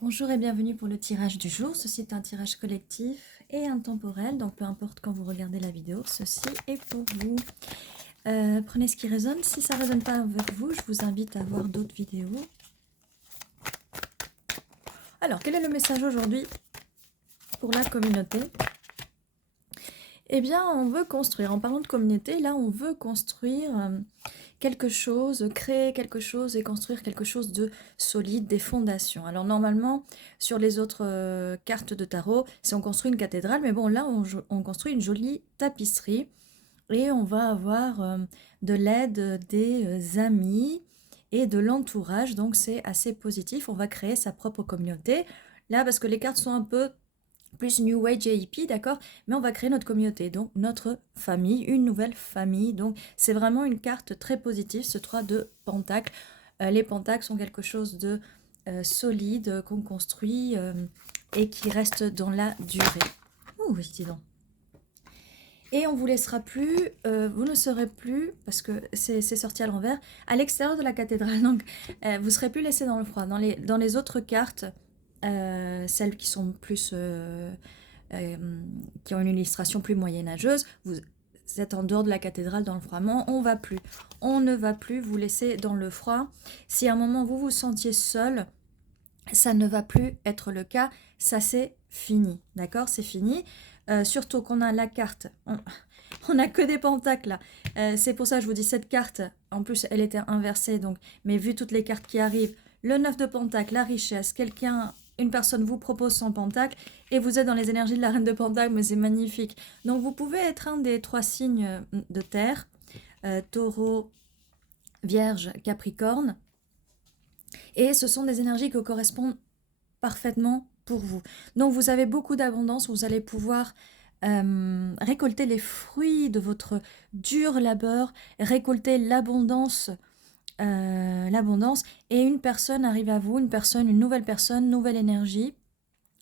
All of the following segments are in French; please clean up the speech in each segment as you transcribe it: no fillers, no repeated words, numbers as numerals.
Bonjour et bienvenue pour le tirage du jour. Ceci est un tirage collectif et intemporel, donc peu importe quand vous regardez la vidéo, ceci est pour vous. Prenez ce qui résonne. Si ça ne résonne pas avec vous, je vous invite à voir d'autres vidéos. Alors, quel est le message aujourd'hui pour la communauté? Eh bien, on veut construire. En parlant de communauté, là, on veut construire quelque chose, créer quelque chose et construire quelque chose de solide, des fondations. Alors normalement, sur les autres cartes de tarot, c'est on construit une cathédrale, mais bon, là, on construit une jolie tapisserie et on va avoir de l'aide des amis et de l'entourage, donc c'est assez positif. On va créer sa propre communauté. Là, parce que les cartes sont un peu plus New Age et hippie, d'accord? Mais on va créer notre communauté, donc notre famille, une nouvelle famille. Donc c'est vraiment une carte très positive, ce 3 de Pentacles. Les Pentacles sont quelque chose de solide, qu'on construit et qui reste dans la durée. Oh oui, dis donc. Et on vous laissera plus, vous ne serez plus, parce que c'est sorti à l'envers, à l'extérieur de la cathédrale. Donc vous serez plus laissé dans le froid. Dans les autres cartes, celles qui sont plus qui ont une illustration plus moyenâgeuse, vous êtes en dehors de la cathédrale dans le froid. On ne va plus vous laisser dans le froid. Si à un moment vous vous sentiez seul, ça ne va plus être le cas. Ça c'est fini, d'accord? C'est fini. Surtout qu'on a la carte. On n'a que des pentacles là. C'est pour ça que je vous dis cette carte. En plus, elle était inversée. Donc, mais vu toutes les cartes qui arrivent, le 9 de pentacle, la richesse, une personne vous propose son pentacle et vous êtes dans les énergies de la reine de pentacle, mais c'est magnifique. Donc, vous pouvez être un des 3 signes de terre, taureau, vierge, capricorne. Et ce sont des énergies qui correspondent parfaitement pour vous. Donc, vous avez beaucoup d'abondance, vous allez pouvoir récolter les fruits de votre dur labeur, récolter l'abondance, et une personne arrive à vous, une nouvelle personne, nouvelle énergie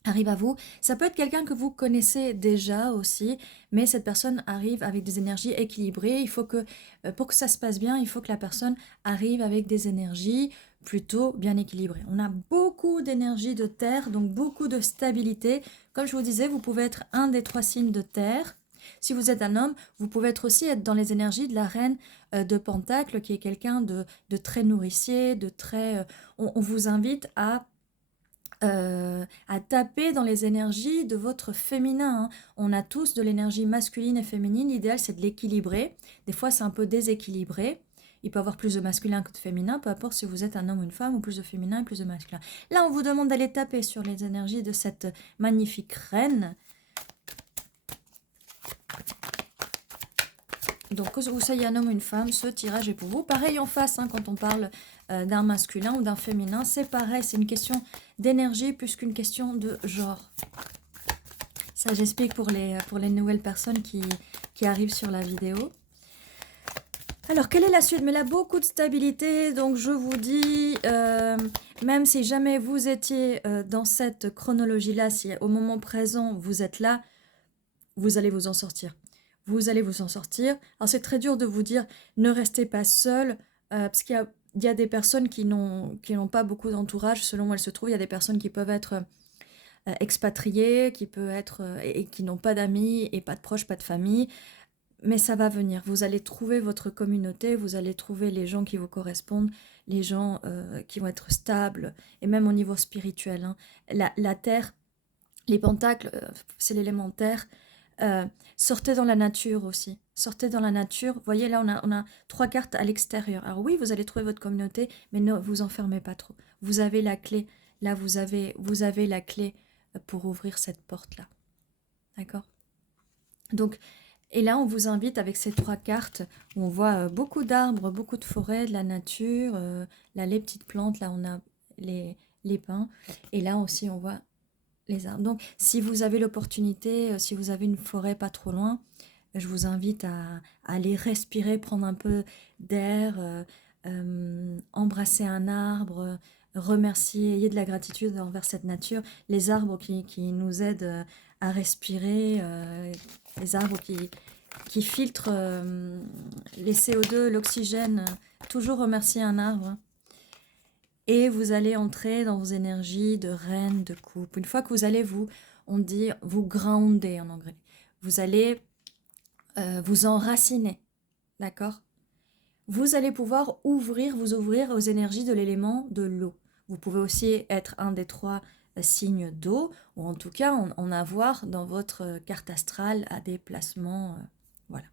arrive à vous. Ça peut être quelqu'un que vous connaissez déjà aussi, mais cette personne arrive avec des énergies équilibrées. Il faut que, pour que ça se passe bien, il faut que la personne arrive avec des énergies plutôt bien équilibrées. On a beaucoup d'énergie de terre, donc beaucoup de stabilité. Comme je vous disais, vous pouvez être un des 3 signes de terre. Si vous êtes un homme, vous pouvez aussi être dans les énergies de la reine de Pentacle, qui est quelqu'un de très nourricier, de très... on vous invite à taper dans les énergies de votre féminin. Hein. On a tous de l'énergie masculine et féminine. L'idéal, c'est de l'équilibrer. Des fois, c'est un peu déséquilibré. Il peut y avoir plus de masculin que de féminin, peu importe si vous êtes un homme ou une femme, ou plus de féminin et plus de masculin. Là, on vous demande d'aller taper sur les énergies de cette magnifique reine. Donc, que vous soyez un homme ou une femme, ce tirage est pour vous. Pareil en face, hein, quand on parle d'un masculin ou d'un féminin, c'est pareil, c'est une question d'énergie plus qu'une question de genre. Ça, j'explique pour les nouvelles personnes qui arrivent sur la vidéo. Alors, quelle est la suite? Mais là, beaucoup de stabilité, donc je vous dis, même si jamais vous étiez dans cette chronologie-là, si au moment présent, vous êtes là, vous allez vous en sortir. Vous allez vous en sortir. Alors, c'est très dur de vous dire, ne restez pas seul, parce qu'il y a des personnes qui n'ont pas beaucoup d'entourage, selon où elles se trouvent. Il y a des personnes qui peuvent être expatriés, qui peut être et qui n'ont pas d'amis et pas de proches, pas de famille, mais ça va venir. Vous allez trouver votre communauté, vous allez trouver les gens qui vous correspondent, les gens qui vont être stables, et même au niveau spirituel. Hein. La terre, les pentacles, c'est l'élémentaire. Sortez dans la nature aussi. Sortez dans la nature. Vous voyez, là, on a 3 cartes à l'extérieur. Alors oui, vous allez trouver votre communauté, mais ne vous enfermez pas trop. Vous avez la clé. Là, vous avez la clé pour ouvrir cette porte-là. D'accord? Donc, et là, on vous invite avec ces 3 cartes où on voit beaucoup d'arbres, beaucoup de forêts, de la nature. Là, les petites plantes, là, on a les pins. Et là aussi, on voit les arbres. Donc, si vous avez l'opportunité, si vous avez une forêt pas trop loin, je vous invite à aller respirer, prendre un peu d'air, embrasser un arbre, remercier, ayez de la gratitude envers cette nature. Les arbres qui nous aident à respirer, les arbres qui filtrent les CO2, l'oxygène. Toujours remercier un arbre. et vous allez entrer dans vos énergies de reine de coupe. Une fois que vous allez on dit vous grounder en anglais, vous allez vous enraciner, d'accord? Vous allez pouvoir vous ouvrir aux énergies de l'élément de l'eau. Vous pouvez aussi être un des 3 signes d'eau, ou en tout cas en avoir dans votre carte astrale à des placements. Voilà.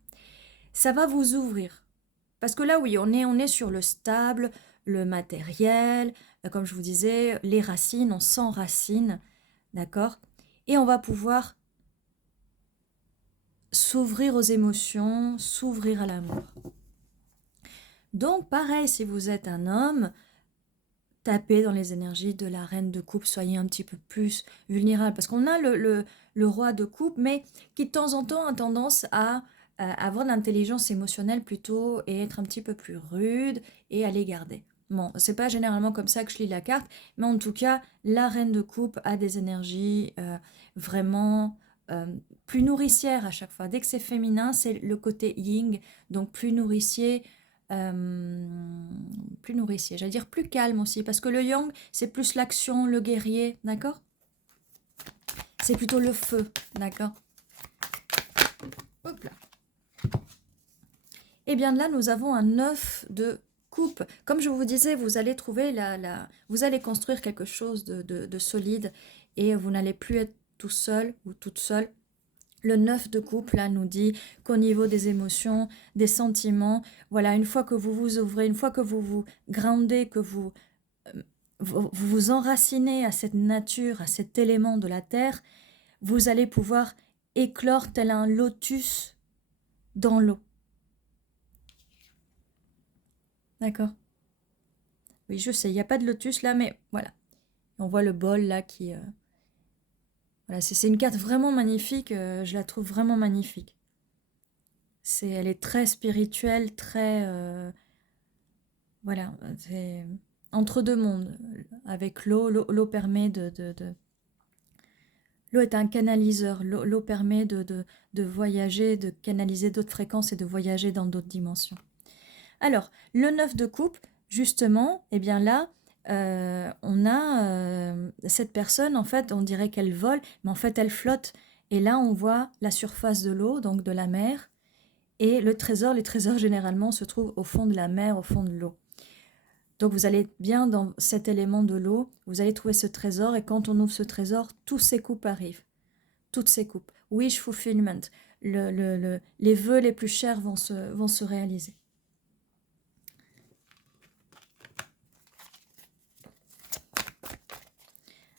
Ça va vous ouvrir. Parce que là, oui, on est sur le stable, le matériel, comme je vous disais, les racines, on s'enracine, d'accord? Et on va pouvoir s'ouvrir aux émotions, s'ouvrir à l'amour. Donc, pareil, si vous êtes un homme, tapez dans les énergies de la reine de coupe, soyez un petit peu plus vulnérable. Parce qu'on a le roi de coupe, mais qui de temps en temps a tendance à avoir de l'intelligence émotionnelle plutôt et être un petit peu plus rude et à les garder. Bon, c'est pas généralement comme ça que je lis la carte, mais en tout cas, la reine de coupe a des énergies vraiment plus nourricières à chaque fois. Dès que c'est féminin, c'est le côté yin, donc plus nourricier, plus nourricier, j'allais dire plus calme aussi, parce que le yang, c'est plus l'action, le guerrier, d'accord? C'est plutôt le feu, d'accord? Hop là. Et bien là, nous avons un 9 de coupe. Comme je vous disais, vous allez trouver vous allez construire quelque chose de solide et vous n'allez plus être tout seul ou toute seule. Le 9 de coupe, là, nous dit qu'au niveau des émotions, des sentiments, voilà, une fois que vous vous ouvrez, une fois que vous vous groundez, que vous enracinez à cette nature, à cet élément de la terre, vous allez pouvoir éclore tel un lotus dans l'eau. D'accord? Oui, je sais, il n'y a pas de lotus là, mais voilà. On voit le bol là qui... Voilà, c'est une carte vraiment magnifique, je la trouve vraiment magnifique. Elle est très spirituelle, très... voilà, c'est entre deux mondes. Avec l'eau, l'eau permet L'eau est un canaliseur, l'eau permet de voyager, de canaliser d'autres fréquences et de voyager dans d'autres dimensions. Alors, le 9 de coupe, justement, eh bien là, on a cette personne, en fait, on dirait qu'elle vole, mais en fait, elle flotte. Et là, on voit la surface de l'eau, donc de la mer, et le trésor. Les trésors, généralement, se trouvent au fond de la mer, au fond de l'eau. Donc, vous allez bien dans cet élément de l'eau, vous allez trouver ce trésor, et quand on ouvre ce trésor, tous ces coupes arrivent. Toutes ces coupes. Wish fulfillment. Les vœux les plus chers vont se réaliser.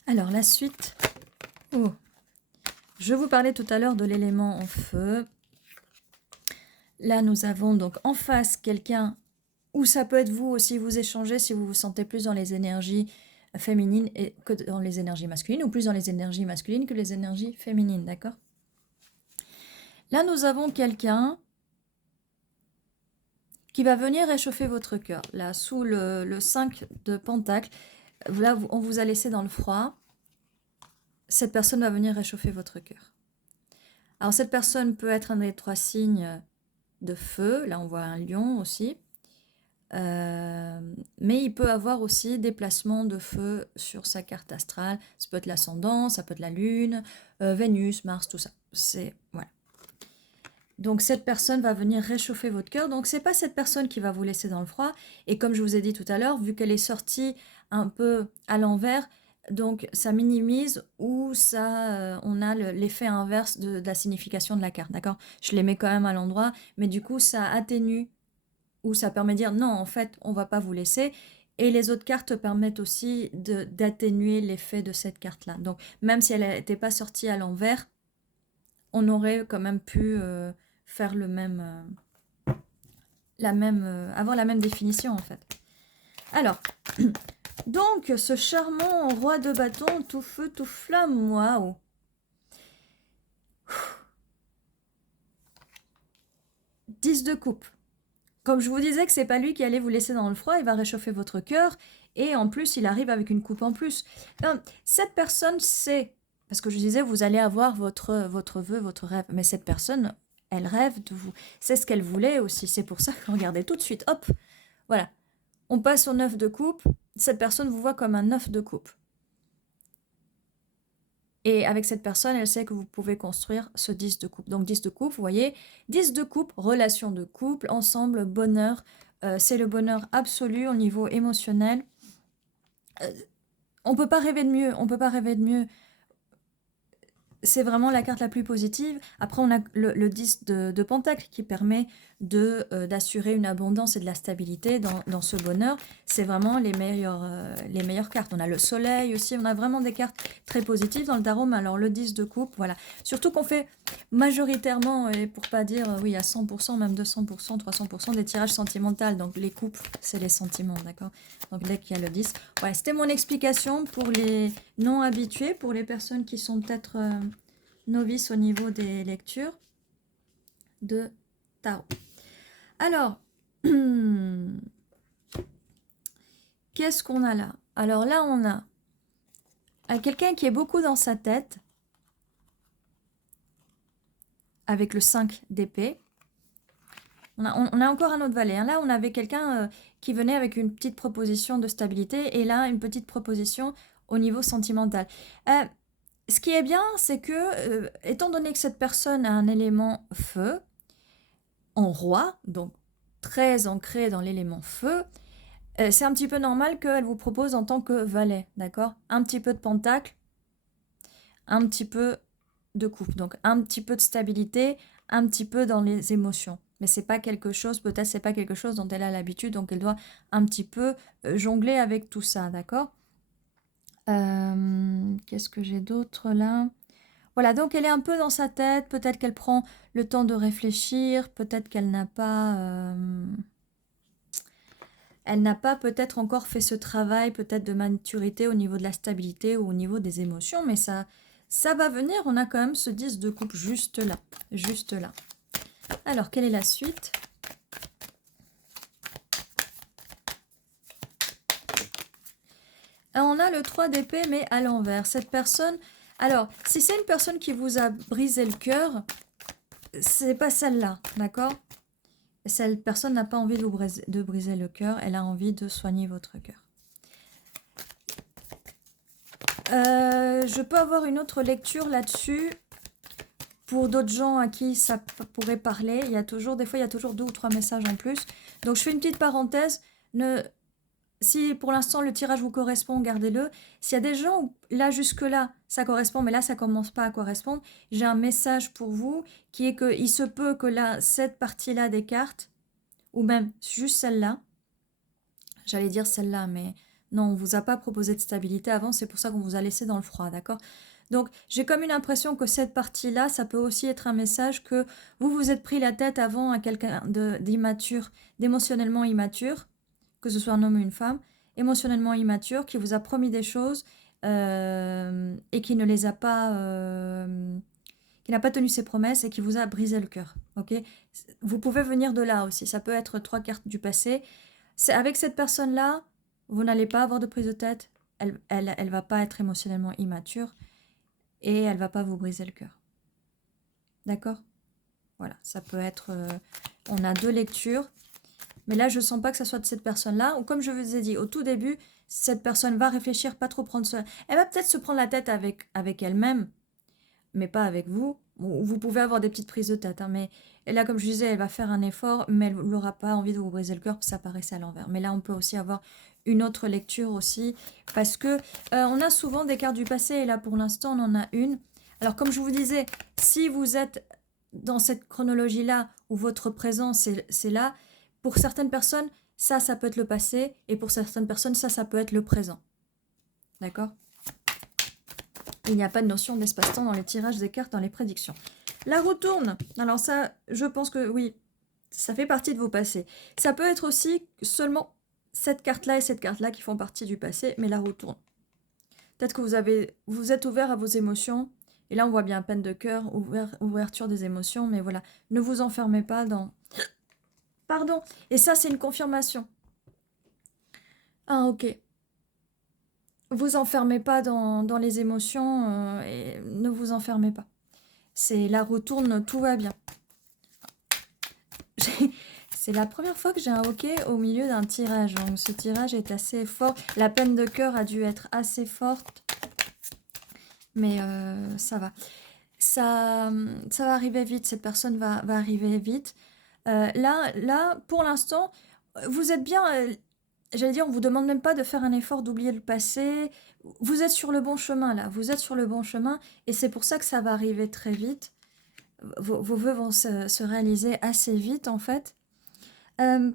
Alors, la suite. Oh. Je vous parlais tout à l'heure de l'élément en feu. Là, nous avons donc en face quelqu'un, ou ça peut être vous aussi, vous échangez si vous vous sentez plus dans les énergies féminines que dans les énergies masculines, ou plus dans les énergies masculines que les énergies féminines, d'accord? Là, nous avons quelqu'un qui va venir réchauffer votre cœur. Là, sous le 5 de Pentacle, là, on vous a laissé dans le froid. Cette personne va venir réchauffer votre cœur. Alors, cette personne peut être un des 3 signes de feu. Là, on voit un lion aussi. Mais il peut avoir aussi des placements de feu sur sa carte astrale. Ça peut être l'ascendant, ça peut être la lune, Vénus, Mars, tout ça. Voilà. Donc cette personne va venir réchauffer votre cœur. Donc c'est pas cette personne qui va vous laisser dans le froid. Et comme je vous ai dit tout à l'heure, vu qu'elle est sortie un peu à l'envers, donc ça minimise ou ça, on a l'effet inverse de la signification de la carte, d'accord? Je les mets quand même à l'endroit, mais du coup ça atténue ou ça permet de dire non, en fait, on va pas vous laisser. Et les autres cartes permettent aussi d'atténuer l'effet de cette carte-là. Donc même si elle n'était pas sortie à l'envers, on aurait quand même pu faire avoir la même définition en fait. Alors, donc ce charmant roi de bâton, tout feu, tout flamme, waouh. 10 de coupe. Comme je vous disais que c'est pas lui qui allait vous laisser dans le froid, il va réchauffer votre cœur et en plus il arrive avec une coupe en plus. Cette personne sait, parce que je disais vous allez avoir votre vœu, votre rêve, mais cette personne, elle rêve de vous. C'est ce qu'elle voulait aussi, c'est pour ça que regardez tout de suite, hop, voilà. On passe au 9 de coupe. Cette personne vous voit comme un 9 de coupe. Et avec cette personne, elle sait que vous pouvez construire ce 10 de coupe. Donc 10 de coupe, vous voyez, 10 de coupe, relation de couple, ensemble, bonheur. C'est le bonheur absolu au niveau émotionnel. On ne peut pas rêver de mieux, on peut pas rêver de mieux. C'est vraiment la carte la plus positive. Après, on a le 10 de Pentacle qui permet d'assurer une abondance et de la stabilité dans ce bonheur. C'est vraiment les meilleures cartes. On a le soleil aussi. On a vraiment des cartes très positives dans le tarot. Mais alors, le 10 de coupe, voilà. Surtout qu'on fait majoritairement, et pour pas dire, oui, à 100%, même 200%, 300%, des tirages sentimentaux. Donc, les couples, c'est les sentiments, d'accord? Donc, dès qu'il y a le 10. Voilà, c'était mon explication pour les non habitués, pour les personnes qui sont peut-être novices au niveau des lectures de tarot. Alors, qu'est-ce qu'on a là? Alors là, on a quelqu'un qui est beaucoup dans sa tête, avec le 5 d'épée. On a encore un autre valet. Là, on avait quelqu'un qui venait avec une petite proposition de stabilité, et là, une petite proposition au niveau sentimental. Ce qui est bien, c'est que, étant donné que cette personne a un élément feu, en roi, donc très ancré dans l'élément feu, c'est un petit peu normal qu'elle vous propose en tant que valet, d'accord? Un petit peu de pentacle, un petit peu de coupe, donc un petit peu de stabilité, un petit peu dans les émotions. Mais c'est pas quelque chose, peut-être c'est pas quelque chose dont elle a l'habitude, donc elle doit un petit peu jongler avec tout ça, d'accord? Qu'est-ce que j'ai d'autre là? Voilà, donc elle est un peu dans sa tête, peut-être qu'elle prend le temps de réfléchir, peut-être qu'elle n'a pas... elle n'a pas peut-être encore fait ce travail peut-être de maturité au niveau de la stabilité ou au niveau des émotions, mais ça va venir. On a quand même ce 10 de coupe juste là, juste là. Alors, quelle est la suite? On a le 3 d'épée, mais à l'envers. Cette personne... Alors, si c'est une personne qui vous a brisé le cœur, c'est pas celle-là, d'accord? Cette personne n'a pas envie de briser le cœur, elle a envie de soigner votre cœur. Je peux avoir une autre lecture là-dessus pour d'autres gens à qui ça pourrait parler. Des fois, il y a toujours 2 ou 3 messages en plus. Donc, je fais une petite parenthèse. Si pour l'instant le tirage vous correspond, gardez-le. S'il y a des gens où là jusque-là ça correspond, mais là ça commence pas à correspondre, j'ai un message pour vous qui est que il se peut que là, cette partie-là des cartes, ou même juste celle-là, j'allais dire celle-là, mais non, on vous a pas proposé de stabilité avant, c'est pour ça qu'on vous a laissé dans le froid, d'accord? Donc j'ai comme une impression que cette partie-là, ça peut aussi être un message que vous vous êtes pris la tête avant à quelqu'un d'immature, d'émotionnellement immature, que ce soit un homme ou une femme, émotionnellement immature, qui vous a promis des choses et qui ne les a pas, qui n'a pas tenu ses promesses et qui vous a brisé le cœur. Ok, vous pouvez venir de là aussi. Ça peut être 3 cartes du passé. C'est avec cette personne-là, vous n'allez pas avoir de prise de tête. Elle va pas être émotionnellement immature et elle va pas vous briser le cœur. D'accord? Voilà, ça peut être... on a 2 lectures. Mais là, je ne sens pas que ça soit de cette personne-là. Ou comme je vous ai dit au tout début, cette personne va réfléchir, pas trop prendre ça. Elle va peut-être se prendre la tête avec elle-même, mais pas avec vous. Vous pouvez avoir des petites prises de tête. Hein, mais là, comme je disais, elle va faire un effort, mais elle n'aura pas envie de vous briser le cœur, ça paraissait à l'envers. Mais là, on peut aussi avoir une autre lecture aussi. Parce que on a souvent des cartes du passé, et là, pour l'instant, on en a une. Alors, comme je vous disais, si vous êtes dans cette chronologie-là, où votre présent, c'est là, pour certaines personnes, ça peut être le passé, et pour certaines personnes, ça peut être le présent. D'accord? Il n'y a pas de notion d'espace-temps dans les tirages des cartes, dans les prédictions. La roue tourne. Alors ça, je pense que oui, ça fait partie de vos passés. Ça peut être aussi seulement cette carte-là et cette carte-là qui font partie du passé, mais la roue tourne. Peut-être que vous êtes ouvert à vos émotions, et là on voit bien peine de cœur, ouverture des émotions, mais voilà, ne vous enfermez pas dans... Pardon, et ça c'est une confirmation. Ah ok. Vous enfermez pas dans les émotions, et ne vous enfermez pas. C'est la roue tourne, tout va bien. C'est la première fois que j'ai un hockey au milieu d'un tirage. Donc ce tirage est assez fort. La peine de cœur a dû être assez forte. Mais ça va. Ça va arriver vite. Cette personne va arriver vite. Là, pour l'instant, vous êtes bien... j'allais dire, on vous demande même pas de faire un effort d'oublier le passé. Vous êtes sur le bon chemin, là. Vous êtes sur le bon chemin. Et c'est pour ça que ça va arriver très vite. Vos vœux vont se réaliser assez vite, en fait.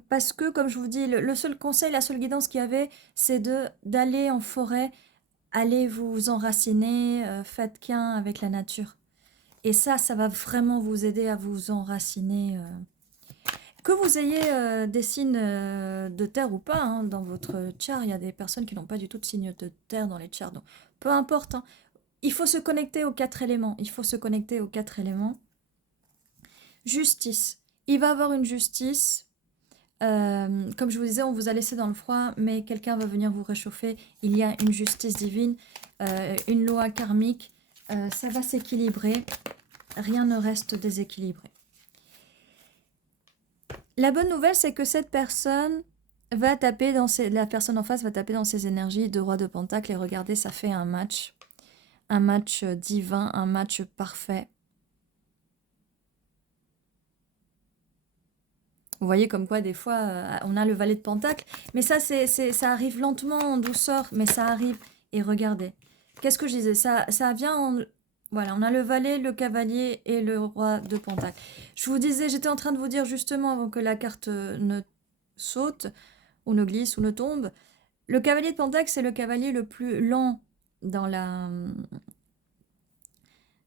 Parce que, comme je vous dis, le seul conseil, la seule guidance qu'il y avait, c'est d'aller en forêt, allez vous enraciner, faites qu'un avec la nature. Et ça va vraiment vous aider à vous enraciner. Que vous ayez des signes de terre ou pas, hein, dans votre chart, il y a des personnes qui n'ont pas du tout de signes de terre dans les charts. Donc, peu importe, hein. Il faut se connecter aux 4 éléments. Il faut se connecter aux 4 éléments. Justice. Il va y avoir une justice. Comme je vous disais, on vous a laissé dans le froid, mais quelqu'un va venir vous réchauffer. Il y a une justice divine, une loi karmique. Ça va s'équilibrer. Rien ne reste déséquilibré. La bonne nouvelle, c'est que cette personne va taper dans la personne en face va taper dans ses énergies de roi de pentacle. Et regardez, ça fait un match divin, un match parfait. Vous voyez comme quoi des fois on a le valet de pentacle, mais ça ça arrive lentement, en douceur, mais ça arrive. Et regardez, qu'est-ce que je disais, ça vient voilà, on a le valet, le cavalier et le roi de pentacle. Je vous disais, j'étais en train de vous dire justement avant que la carte ne saute, ou ne glisse, ou ne tombe, le cavalier de pentacle, c'est le cavalier le plus lent dans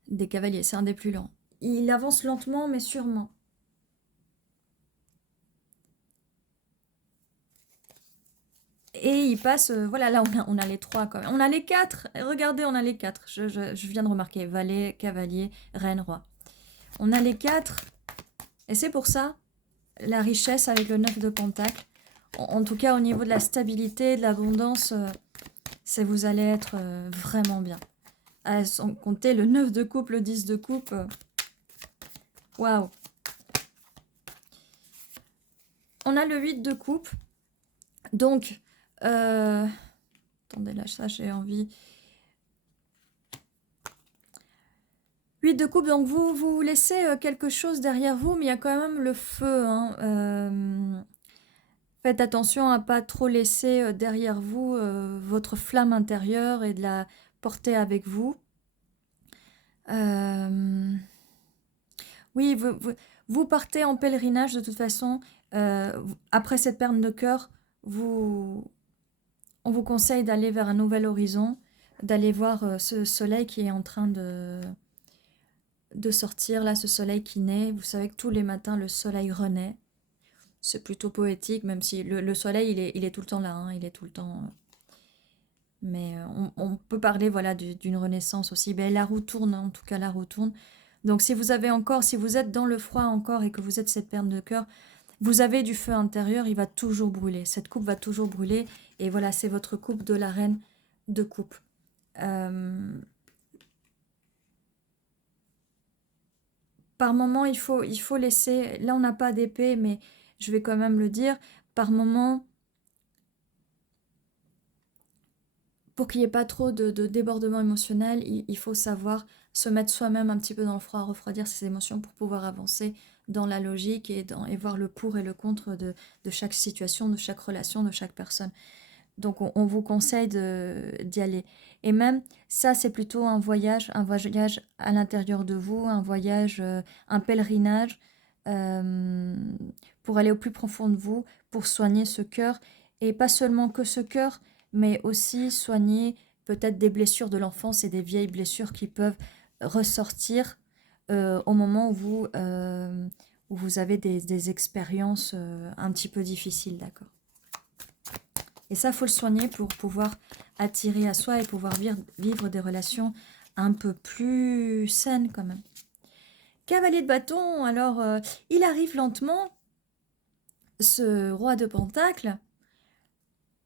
des cavaliers, c'est un des plus lents. Il avance lentement mais sûrement. Et il passe, voilà, là on a les 3 quand même. On a les 4, regardez, on a les 4. Je viens de remarquer, valet, cavalier, reine, roi. On a les 4, et c'est pour ça, la richesse avec le 9 de pentacle. En tout cas, au niveau de la stabilité, de l'abondance, vous allez être vraiment bien. Sans compter le 9 de coupe, le 10 de coupe. Waouh! On a le 8 de coupe. Donc, attendez, là, ça, j'ai envie. 8 de coupe, donc vous laissez quelque chose derrière vous, mais il y a quand même le feu. Hein. Faites attention à pas trop laisser derrière vous votre flamme intérieure et de la porter avec vous. Oui, vous partez en pèlerinage de toute façon. Après cette perte de cœur, on vous conseille d'aller vers un nouvel horizon, d'aller voir ce soleil qui est en train de sortir, là, ce soleil qui naît. Vous savez que tous les matins, le soleil renaît. C'est plutôt poétique, même si le soleil, il est tout le temps là, hein, il est tout le temps... mais on peut parler, voilà, d'une renaissance aussi. Ben, la roue tourne, en tout cas, la roue tourne. Donc, si vous êtes dans le froid encore et que vous êtes cette perte de cœur, vous avez du feu intérieur, il va toujours brûler. Cette coupe va toujours brûler. Et voilà, c'est votre coupe de la reine de coupe. Par moment, il faut laisser... Là, on n'a pas d'épée, mais je vais quand même le dire. Par moment, pour qu'il n'y ait pas trop de débordement émotionnel, il faut savoir se mettre soi-même un petit peu dans le froid, refroidir ses émotions pour pouvoir avancer dans la logique et voir le pour et le contre de chaque situation, de chaque relation, de chaque personne. Donc on vous conseille d'y aller. Et même ça, c'est plutôt un voyage à l'intérieur de vous, un voyage, un pèlerinage pour aller au plus profond de vous, pour soigner ce cœur. Et pas seulement que ce cœur, mais aussi soigner peut-être des blessures de l'enfance et des vieilles blessures qui peuvent ressortir au moment où vous avez des expériences un petit peu difficiles, d'accord? Et ça, il faut le soigner pour pouvoir attirer à soi et pouvoir vivre des relations un peu plus saines quand même. Cavalier de bâton, alors il arrive lentement, ce roi de pentacle,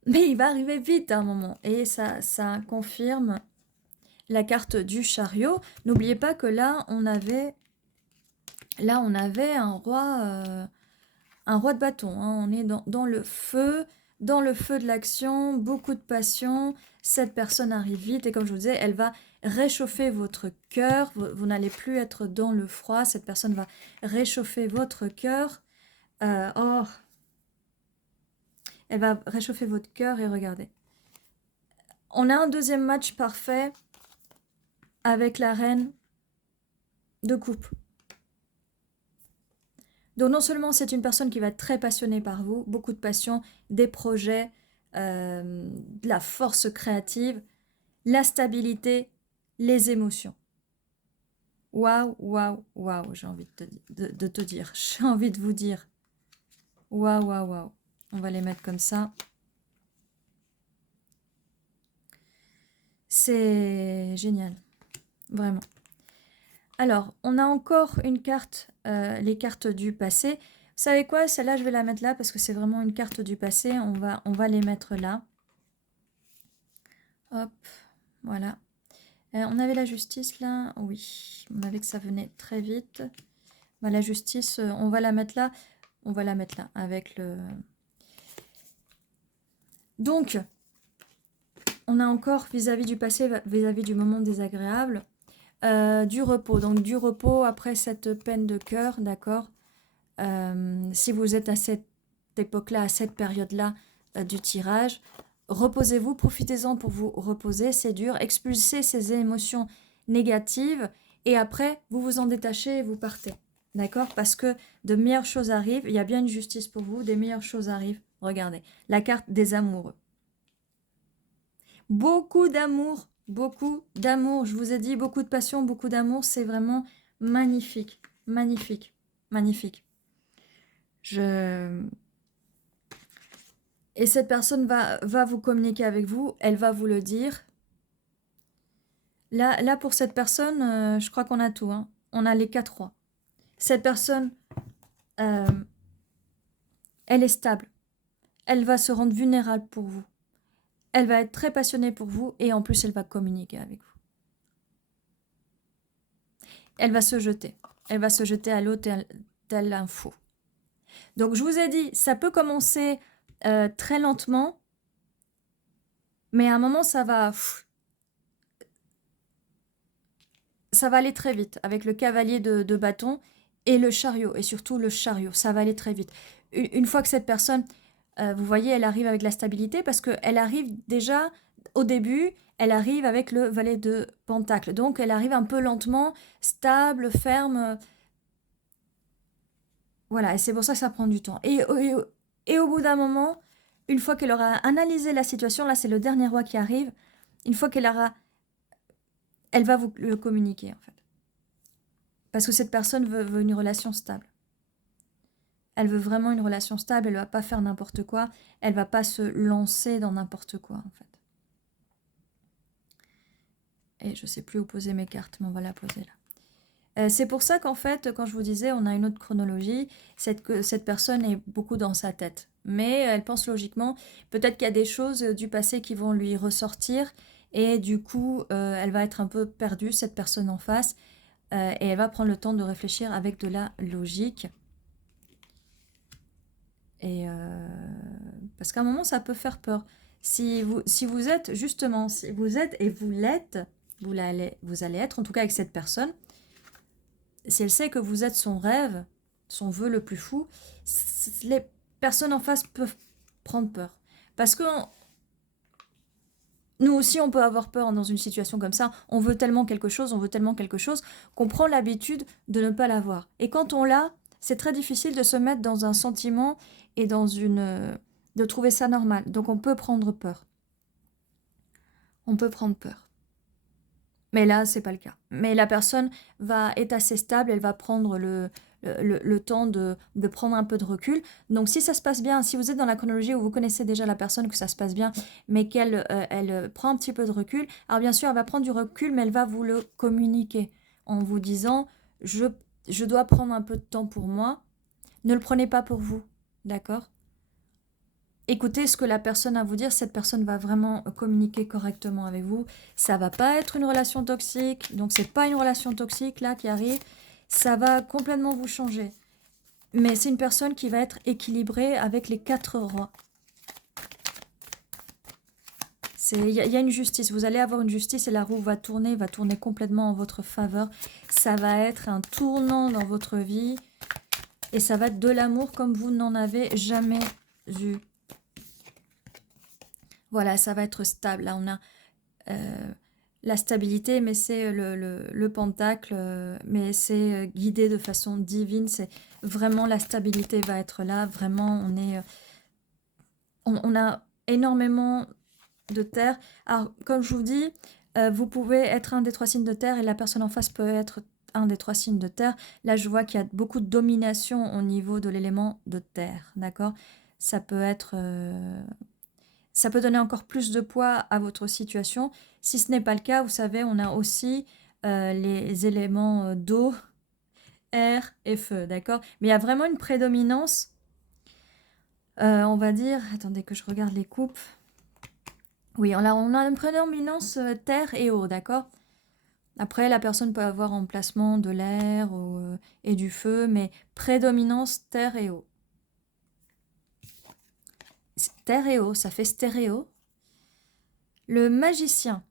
mais il va arriver vite à un moment. Et ça confirme la carte du chariot. N'oubliez pas que là, on avait un un roi de bâton, hein. On est dans le feu de l'action, beaucoup de passion. Cette personne arrive vite et comme je vous disais, elle va réchauffer votre cœur. Vous n'allez plus être dans le froid. Cette personne va réchauffer votre cœur. Oh, elle va réchauffer votre cœur et regardez. On a un deuxième match parfait avec la reine de coupe. Donc non seulement c'est une personne qui va être très passionnée par vous, beaucoup de passion, des projets, de la force créative, la stabilité, les émotions. Waouh, waouh, waouh, j'ai envie de te dire, j'ai envie de vous dire. Waouh, waouh, waouh. On va les mettre comme ça. C'est génial, vraiment. Alors, on a encore une carte, les cartes du passé. Vous savez quoi? Celle-là, je vais la mettre là parce que c'est vraiment une carte du passé. On va les mettre là. Hop, voilà. On avait la justice là. Oui, on avait que ça venait très vite. Bah, la justice, on va la mettre là. On va la mettre là avec le... Donc, on a encore vis-à-vis du passé, vis-à-vis du moment désagréable, du repos. Donc, du repos après cette peine de cœur, d'accord? Si vous êtes à cette époque-là, à cette période-là du tirage, reposez-vous, profitez-en pour vous reposer, c'est dur, expulsez ces émotions négatives et après, vous vous en détachez et vous partez. D'accord? Parce que de meilleures choses arrivent, il y a bien une justice pour vous, des meilleures choses arrivent. Regardez, la carte des amoureux. Beaucoup d'amour, je vous ai dit, beaucoup de passion, beaucoup d'amour, c'est vraiment magnifique, magnifique, magnifique. Et cette personne va vous communiquer avec vous, elle va vous le dire. Là pour cette personne, je crois qu'on a tout, hein. On a les 4 rois. Cette personne, elle est stable. Elle va se rendre vulnérable pour vous. Elle va être très passionnée pour vous et en plus, elle va communiquer avec vous. Elle va se jeter. Elle va se jeter à l'eau tel un fou. Donc, je vous ai dit, ça peut commencer très lentement, mais à un moment, ça va aller très vite avec le cavalier de bâton et le chariot, et surtout le chariot, ça va aller très vite. Une fois que cette personne, vous voyez, elle arrive avec la stabilité parce qu'elle arrive déjà, au début, elle arrive avec le valet de pentacle. Donc, elle arrive un peu lentement, stable, ferme. Voilà, et c'est pour ça que ça prend du temps. Et au bout d'un moment, une fois qu'elle aura analysé la situation, là, c'est le dernier roi qui arrive, une fois qu'elle aura... Elle va vous le communiquer, en fait. Parce que cette personne veut une relation stable. Elle veut vraiment une relation stable, elle ne va pas faire n'importe quoi, elle ne va pas se lancer dans n'importe quoi, en fait. Et je ne sais plus où poser mes cartes, mais on va la poser là. C'est pour ça qu'en fait, quand je vous disais, on a une autre chronologie, cette personne est beaucoup dans sa tête. Mais elle pense logiquement, peut-être qu'il y a des choses du passé qui vont lui ressortir, et du coup, elle va être un peu perdue, cette personne en face, et elle va prendre le temps de réfléchir avec de la logique. Et parce qu'à un moment, ça peut faire peur. Si vous êtes, justement, si vous êtes et vous l'êtes, vous allez être, en tout cas avec cette personne, si elle sait que vous êtes son rêve, son vœu le plus fou, les personnes en face peuvent prendre peur. Parce que nous aussi, on peut avoir peur dans une situation comme ça. On veut tellement quelque chose, qu'on prend l'habitude de ne pas l'avoir. Et quand on l'a, c'est très difficile de se mettre dans un sentiment et de trouver ça normal. Donc on peut prendre peur. On peut prendre peur. Mais là, c'est pas le cas. Mais la personne est assez stable, elle va prendre le temps de prendre un peu de recul. Donc si ça se passe bien, si vous êtes dans la chronologie où vous connaissez déjà la personne, que ça se passe bien, mais qu'elle elle prend un petit peu de recul, alors bien sûr, elle va prendre du recul, mais elle va vous le communiquer en vous disant « je dois prendre un peu de temps pour moi ». Ne le prenez pas pour vous, d'accord? Écoutez ce que la personne a à vous dire, cette personne va vraiment communiquer correctement avec vous. Ça va pas être une relation toxique, donc c'est pas une relation toxique là qui arrive, ça va complètement vous changer. Mais c'est une personne qui va être équilibrée avec les 4 rois. Il y a une justice, vous allez avoir une justice et la roue va tourner complètement en votre faveur. Ça va être un tournant dans votre vie et ça va être de l'amour comme vous n'en avez jamais eu. Voilà, ça va être stable. Là, on a la stabilité, mais c'est le pentacle, mais c'est guidé de façon divine. C'est vraiment la stabilité va être là. Vraiment, on a énormément de terre. Alors, comme je vous dis, vous pouvez être un des 3 signes de terre et la personne en face peut être un des 3 signes de terre. Là, je vois qu'il y a beaucoup de domination au niveau de l'élément de terre, d'accord? Ça peut être... ça peut donner encore plus de poids à votre situation. Si ce n'est pas le cas, vous savez, on a aussi les éléments d'eau, air et feu, d'accord? Mais il y a vraiment une prédominance, on va dire... Attendez que je regarde les coupes. Oui, on a une prédominance terre et eau, d'accord? Après, la personne peut avoir en placement de l'air et du feu, mais prédominance terre et eau. Terre et eau, ça fait stéréo. Le magicien.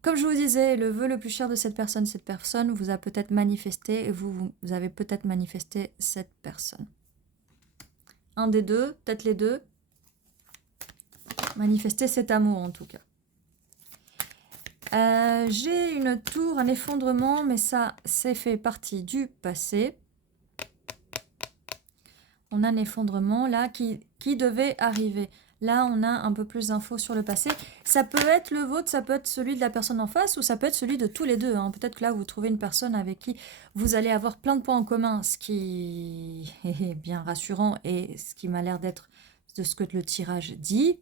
Comme je vous disais, le vœu le plus cher de cette personne vous a peut-être manifesté et vous avez peut-être manifesté cette personne. Un des deux, peut-être les deux. Manifester cet amour en tout cas. J'ai une tour, un effondrement, mais ça, c'est fait partie du passé. On a un effondrement là qui devait arriver. Là, on a un peu plus d'infos sur le passé. Ça peut être le vôtre, ça peut être celui de la personne en face ou ça peut être celui de tous les deux. Hein. Peut-être que là, vous trouvez une personne avec qui vous allez avoir plein de points en commun, ce qui est bien rassurant et ce qui m'a l'air d'être de ce que le tirage dit.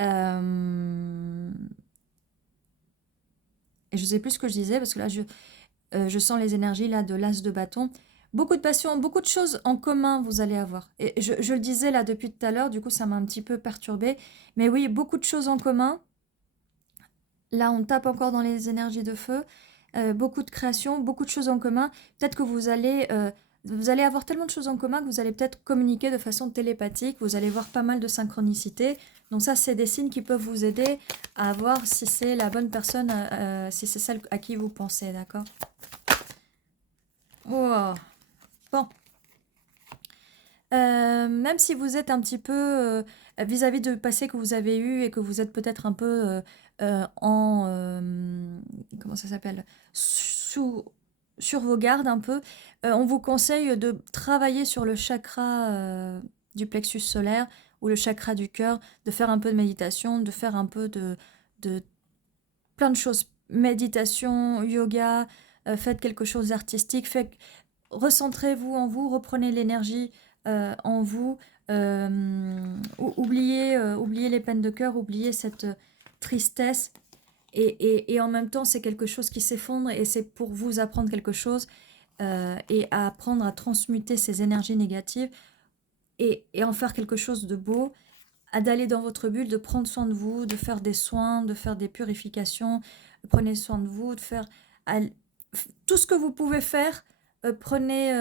Et je ne sais plus ce que je disais parce que là, je sens les énergies là de l'as de bâton. Beaucoup de passion, beaucoup de choses en commun vous allez avoir. Et je le disais là depuis tout à l'heure, du coup ça m'a un petit peu perturbée. Mais oui, beaucoup de choses en commun. Là on tape encore dans les énergies de feu. Beaucoup de création, beaucoup de choses en commun. Peut-être que vous allez avoir tellement de choses en commun que vous allez peut-être communiquer de façon télépathique. Vous allez voir pas mal de synchronicité. Donc ça c'est des signes qui peuvent vous aider à voir si c'est la bonne personne, si c'est celle à qui vous pensez, d'accord? Wow. Bon, même si vous êtes un petit peu vis-à-vis du passé que vous avez eu et que vous êtes peut-être un peu comment ça s'appelle? Sur vos gardes un peu, on vous conseille de travailler sur le chakra du plexus solaire ou le chakra du cœur, de faire un peu de méditation, de faire un peu de plein de choses. Méditation, yoga, faites quelque chose d'artistique, recentrez-vous en vous, reprenez l'énergie en vous, oubliez les peines de cœur, oubliez cette tristesse. Et en même temps, c'est quelque chose qui s'effondre et c'est pour vous apprendre quelque chose et à apprendre à transmuter ces énergies négatives et en faire quelque chose de beau, d'aller dans votre bulle, de prendre soin de vous, de faire des soins, de faire des purifications. Prenez soin de vous, de faire tout ce que vous pouvez faire. Prenez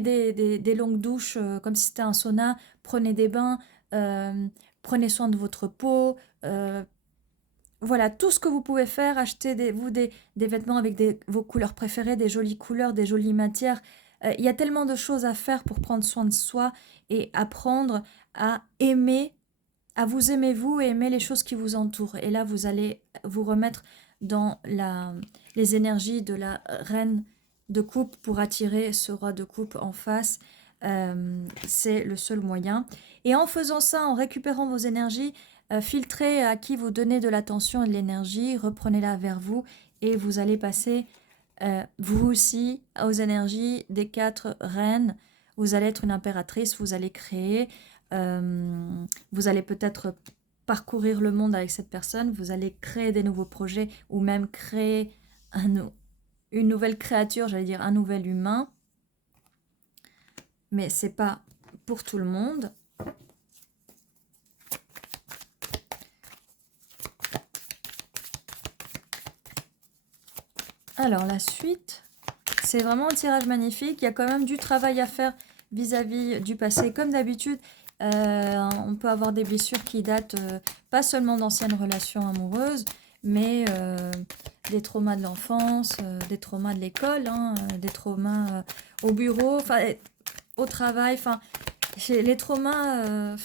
des longues douches comme si c'était un sauna, prenez des bains, prenez soin de votre peau. Voilà, tout ce que vous pouvez faire, achetez des vêtements avec vos couleurs préférées, des jolies couleurs, des jolies matières. Il y a tellement de choses à faire pour prendre soin de soi et apprendre à aimer, à vous aimer vous et aimer les choses qui vous entourent. Et là, vous allez vous remettre dans les énergies de la reine de coupe pour attirer ce roi de coupe en face. C'est le seul moyen. Et en faisant ça, en récupérant vos énergies, filtrez à qui vous donnez de l'attention et de l'énergie, reprenez-la vers vous et vous allez passer vous aussi aux énergies des 4 reines. Vous allez être une impératrice, vous allez créer, vous allez peut-être parcourir le monde avec cette personne, vous allez créer des nouveaux projets ou même créer une nouvelle créature, j'allais dire un nouvel humain. Mais c'est pas pour tout le monde. Alors la suite, C'est vraiment un tirage magnifique. Il y a quand même du travail à faire vis-à-vis du passé. Comme d'habitude, on peut avoir des blessures qui datent pas seulement d'anciennes relations amoureuses, mais des traumas de l'enfance, des traumas de l'école, hein, des traumas au bureau, enfin au travail. Enfin, les traumas,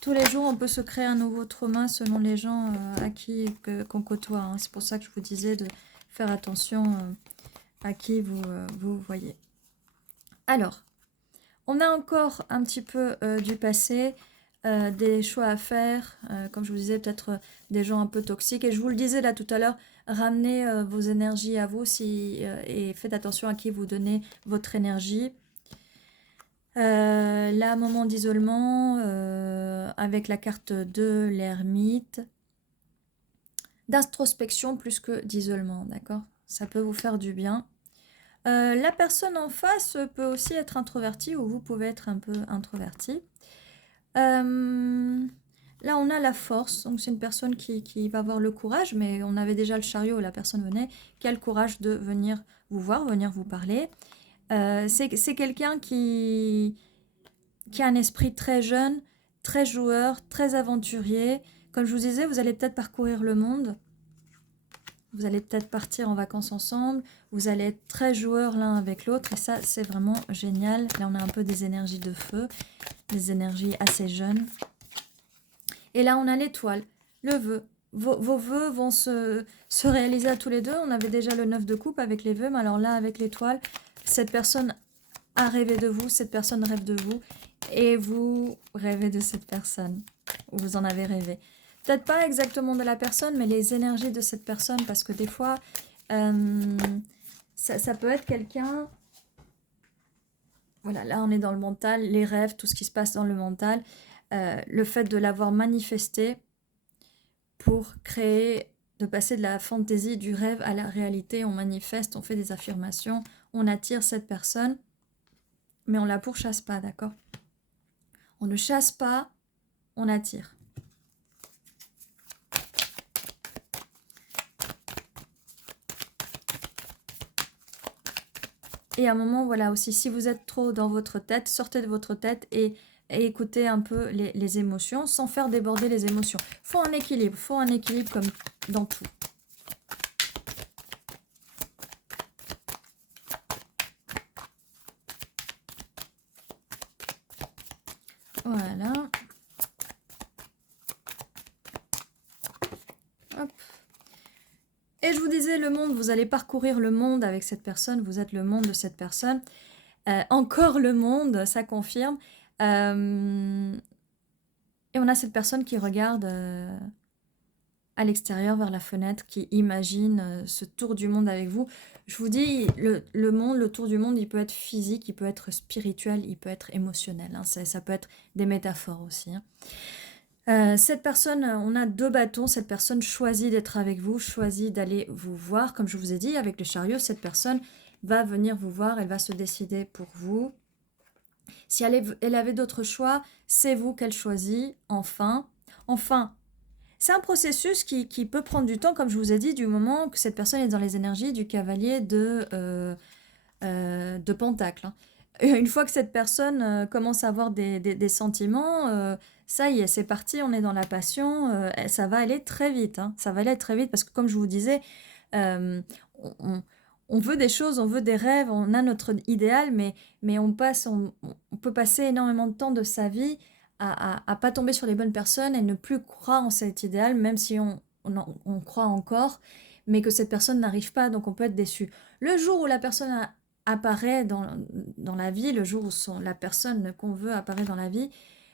tous les jours, on peut se créer un nouveau trauma selon les gens à qui qu'on côtoie. Hein. C'est pour ça que je vous disais de faire attention à qui vous voyez. Alors, on a encore un petit peu du passé, des choix à faire, comme je vous disais, peut-être des gens un peu toxiques. Et je vous le disais là tout à l'heure, ramenez vos énergies à vous et faites attention à qui vous donnez votre énergie. Là, moment d'isolement, avec la carte de l'ermite, d'introspection plus que d'isolement, d'accord? Ça peut vous faire du bien. La personne en face peut aussi être introvertie ou vous pouvez être un peu introverti. Là, on a la force, donc c'est une personne qui va avoir le courage, mais on avait déjà le chariot, la personne venait, qui a le courage de venir vous voir, venir vous parler. C'est quelqu'un qui a un esprit très jeune, très joueur, très aventurier. Comme je vous disais, vous allez peut-être parcourir le monde. Vous allez peut-être partir en vacances ensemble. Vous allez être très joueurs l'un avec l'autre. Et ça, c'est vraiment génial. Là, on a un peu des énergies de feu, des énergies assez jeunes. Et là, on a l'étoile, le vœu. Vos vœux vont se réaliser à tous les deux. On avait déjà le 9 de coupe avec les vœux. Mais alors là, avec l'étoile, cette personne a rêvé de vous. Cette personne rêve de vous. Et vous rêvez de cette personne. Vous en avez rêvé. Peut-être pas exactement de la personne, mais les énergies de cette personne, parce que des fois, ça peut être quelqu'un... Voilà, là on est dans le mental, les rêves, tout ce qui se passe dans le mental, le fait de l'avoir manifesté pour créer, de passer de la fantaisie, du rêve à la réalité, on manifeste, on fait des affirmations, on attire cette personne, mais on la pourchasse pas, d'accord? On ne chasse pas, on attire. Et à un moment, voilà aussi, si vous êtes trop dans votre tête, sortez de votre tête et écoutez un peu les émotions sans faire déborder les émotions. Faut un équilibre comme dans tout. Voilà. Hop. Et je vous disais, le monde, vous allez parcourir le monde avec cette personne, vous êtes le monde de cette personne. Encore le monde, ça confirme. Et on a cette personne qui regarde à l'extérieur vers la fenêtre, qui imagine ce tour du monde avec vous. Je vous dis, le monde, le tour du monde, il peut être physique, il peut être spirituel, il peut être émotionnel. Hein. Ça peut être des métaphores aussi. Hein. Cette personne, on a 2 bâtons, cette personne choisit d'être avec vous, choisit d'aller vous voir. Comme je vous ai dit, avec le chariot, cette personne va venir vous voir, elle va se décider pour vous. Si elle avait d'autres choix, c'est vous qu'elle choisit, enfin. Enfin, c'est un processus qui peut prendre du temps, comme je vous ai dit, du moment que cette personne est dans les énergies du cavalier de Pentacle. Hein. Une fois que cette personne commence à avoir des sentiments, ça y est, c'est parti, on est dans la passion, ça va aller très vite. Hein. Ça va aller très vite parce que comme je vous disais, on, on veut des choses, on veut des rêves, on a notre idéal, mais on peut passer énormément de temps de sa vie à pas tomber sur les bonnes personnes et ne plus croire en cet idéal, même si on croit encore, mais que cette personne n'arrive pas, donc on peut être déçu. Le jour où la personne apparaît dans la vie, le jour où la personne qu'on veut apparaît dans la vie,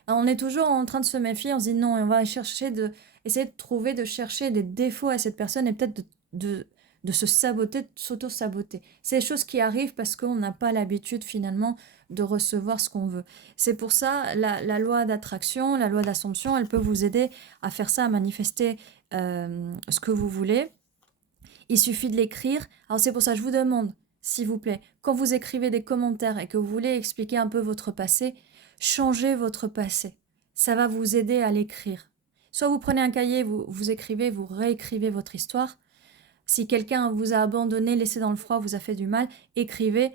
on est toujours en train de se méfier, on se dit non, et on va essayer de chercher des défauts à cette personne et peut-être de se saboter, de s'auto-saboter. C'est des choses qui arrivent parce qu'on n'a pas l'habitude finalement de recevoir ce qu'on veut. C'est pour ça, la loi d'attraction, la loi d'assomption, elle peut vous aider à faire ça, à manifester ce que vous voulez. Il suffit de l'écrire. Alors c'est pour ça que je vous demande, s'il vous plaît, quand vous écrivez des commentaires et que vous voulez expliquer un peu votre passé, changez votre passé. Ça va vous aider à l'écrire. Soit vous prenez un cahier, vous écrivez, vous réécrivez votre histoire, Si quelqu'un vous a abandonné, laissé dans le froid, vous a fait du mal, écrivez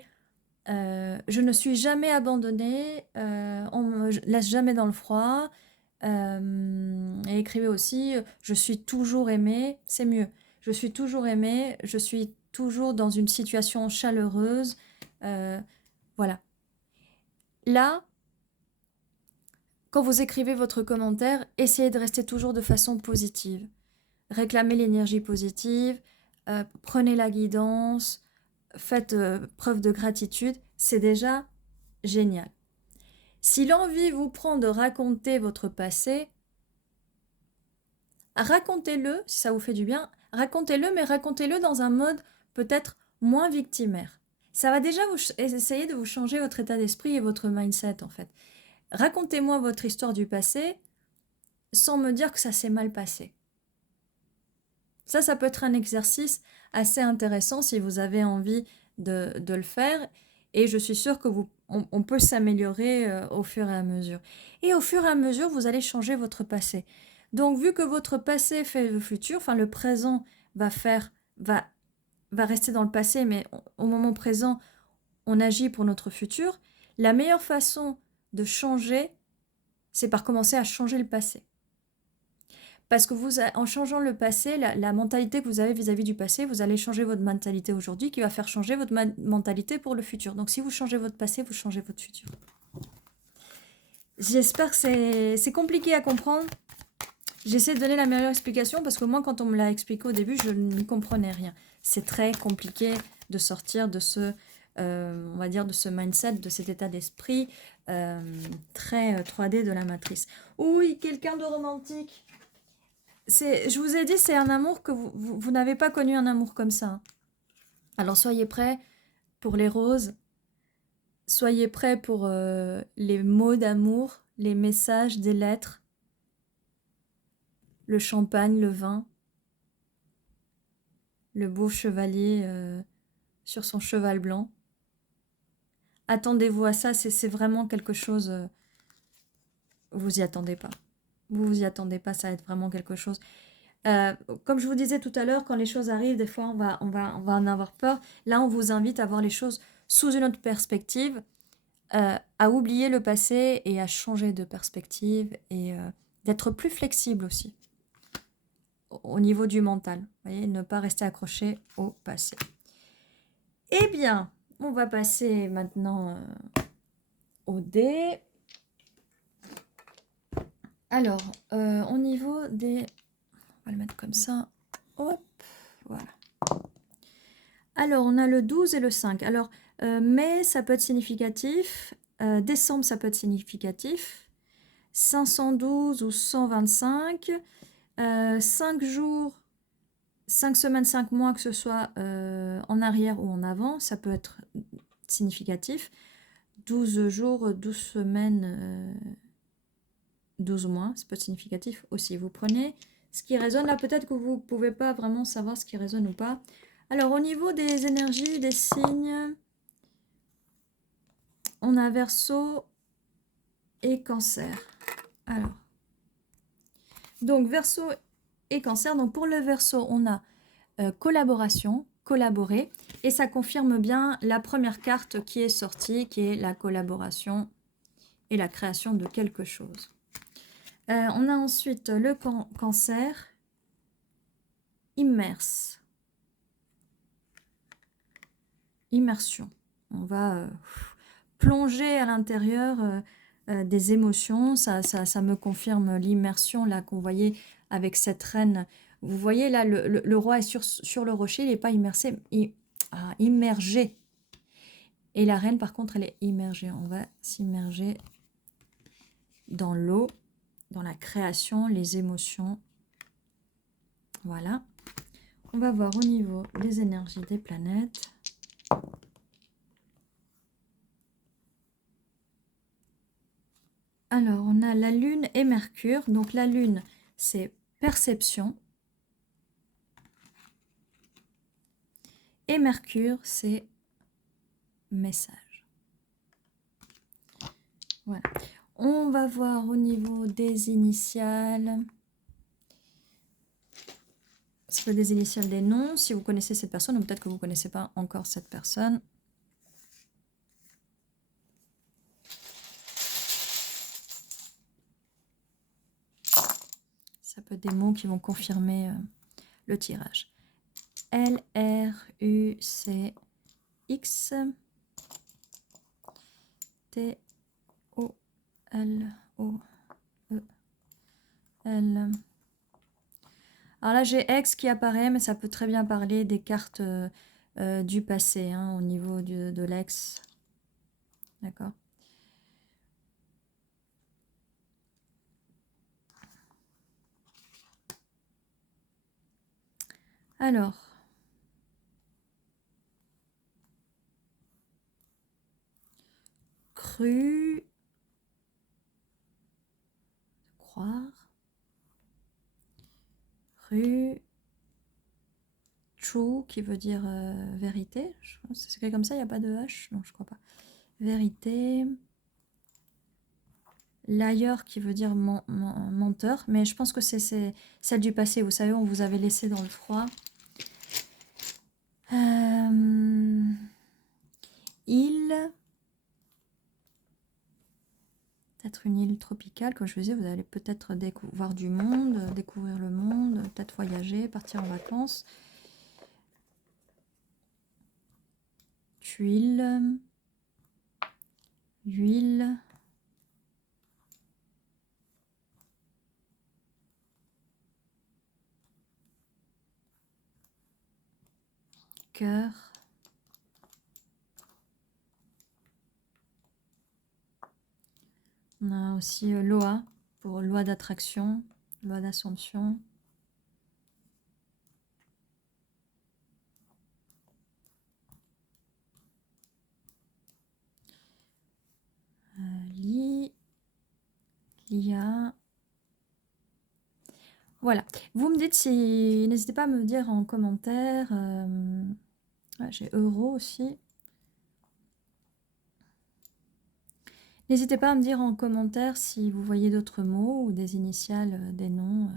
je ne suis jamais abandonnée, on me laisse jamais dans le froid. Et écrivez aussi je suis toujours aimée, c'est mieux. Je suis toujours aimée, je suis toujours dans une situation chaleureuse. Voilà. Là, quand vous écrivez votre commentaire, essayez de rester toujours de façon positive. Réclamez l'énergie positive, prenez la guidance, faites preuve de gratitude, c'est déjà génial. Si l'envie vous prend de raconter votre passé, racontez-le, si ça vous fait du bien, racontez-le, mais racontez-le dans un mode peut-être moins victimaire. Ça va déjà essayer de vous changer votre état d'esprit et votre mindset en fait. Racontez-moi votre histoire du passé sans me dire que ça s'est mal passé. Ça peut être un exercice assez intéressant si vous avez envie de le faire. Et je suis sûre que on peut s'améliorer au fur et à mesure. Et au fur et à mesure, vous allez changer votre passé. Donc, vu que votre passé fait le futur, enfin le présent va rester dans le passé, mais au moment présent, on agit pour notre futur, la meilleure façon de changer, c'est par commencer à changer le passé. Parce que en changeant le passé, la mentalité que vous avez vis-à-vis du passé, vous allez changer votre mentalité aujourd'hui qui va faire changer votre mentalité pour le futur. Donc si vous changez votre passé, vous changez votre futur. J'espère que c'est compliqué à comprendre. J'essaie de donner la meilleure explication parce que moi, quand on me l'a expliqué au début, je ne comprenais rien. C'est très compliqué de sortir de ce, on va dire, de ce mindset, de cet état d'esprit très 3D de la matrice. Oui, quelqu'un de romantique. Je vous ai dit, c'est un amour que vous n'avez pas connu un amour comme ça. Alors soyez prêts pour les roses, soyez prêts pour les mots d'amour, les messages, des lettres, le champagne, le vin, le beau chevalier sur son cheval blanc. Attendez-vous à ça, c'est vraiment quelque chose, vous y attendez pas. Vous y attendez pas, ça va être vraiment quelque chose. Comme je vous disais tout à l'heure, quand les choses arrivent, des fois on va en avoir peur. Là, on vous invite à voir les choses sous une autre perspective, à oublier le passé et à changer de perspective et d'être plus flexible aussi au niveau du mental. Vous voyez, ne pas rester accroché au passé. Eh bien, on va passer maintenant au dé. Alors, au niveau des... On va le mettre comme ça. Hop, voilà. Alors, on a le 12 et le 5. Alors, mai, ça peut être significatif. Décembre, ça peut être significatif. 512 ou 125. 5 jours, 5 semaines, 5 mois, que ce soit en arrière ou en avant, ça peut être significatif. 12 jours, 12 semaines, 12 mois, ça peut être significatif aussi. Vous prenez ce qui résonne. Là, peut-être que vous ne pouvez pas vraiment savoir ce qui résonne ou pas. Alors, au niveau des énergies, des signes, on a Verseau et Cancer. Alors, donc Verseau et Cancer. Donc, pour le Verseau, on a collaboration, collaborer. Et ça confirme bien la première carte qui est sortie, qui est la collaboration et la création de quelque chose. On a ensuite le Cancer, immerse. Immersion. On va plonger à l'intérieur des émotions. Ça me confirme l'immersion là qu'on voyait avec cette reine. Vous voyez là, le roi est sur le rocher, il n'est pas immersé, immergé. Et la reine, par contre, elle est immergée. On va s'immerger dans l'eau, dans la création, les émotions. Voilà. On va voir au niveau des énergies des planètes. Alors, on a la Lune et Mercure. Donc, la Lune, c'est perception. Et Mercure, c'est message. Voilà. On va voir au niveau des initiales. Ça peut être des initiales, des noms. Si vous connaissez cette personne, ou peut-être que vous ne connaissez pas encore cette personne. Ça peut être des mots qui vont confirmer le tirage. L-R-U-C-X T-O-L-O-E-L. Alors là, j'ai ex qui apparaît, mais ça peut très bien parler des cartes du passé, hein, au niveau de l'ex. D'accord. Alors. Cru. Croire. Rue. True, qui veut dire vérité. C'est écrit comme ça, il n'y a pas de H? Non, je crois pas. Vérité. Liar, qui veut dire menteur. Mais je pense que c'est celle du passé. Vous savez, on vous avait laissé dans le froid. Île. Peut-être une île tropicale. Comme je vous disais, vous allez peut-être voir du monde, découvrir le monde, peut-être voyager, partir en vacances. Tuile. Huile. Cœur. On a aussi Loa, pour loi d'attraction, loi d'assomption. Lia. Voilà. Vous me dites si... N'hésitez pas à me dire en commentaire. J'ai euro aussi. N'hésitez pas à me dire en commentaire si vous voyez d'autres mots ou des initiales, des noms.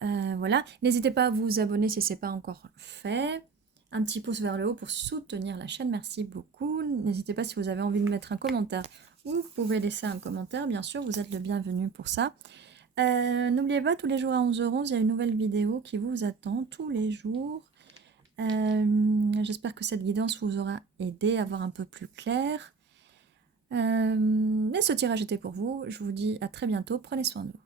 Voilà. N'hésitez pas à vous abonner si ce n'est pas encore fait. Un petit pouce vers le haut pour soutenir la chaîne. Merci beaucoup. N'hésitez pas si vous avez envie de mettre un commentaire. Vous pouvez laisser un commentaire. Bien sûr, vous êtes le bienvenu pour ça. N'oubliez pas, tous les jours à 11h11, il y a une nouvelle vidéo qui vous attend tous les jours. J'espère que cette guidance vous aura aidé à voir un peu plus clair. Mais ce tirage était pour vous. Je vous dis à très bientôt. Prenez soin de vous.